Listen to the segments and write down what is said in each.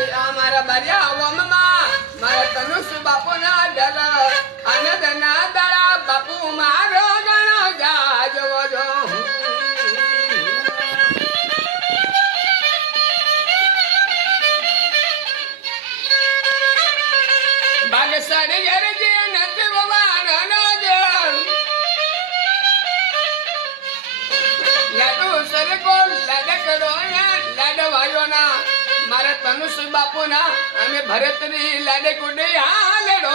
آ ما را بايا وا तनुष्य बापू ना आम्ही भरत नाही लाडे कुठे हा लेडो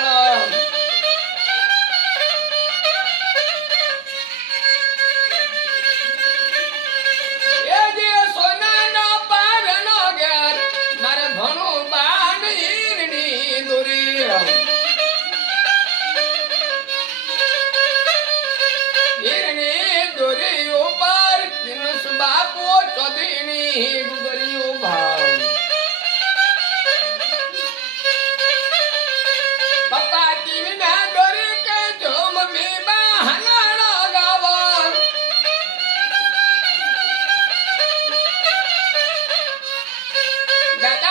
Nada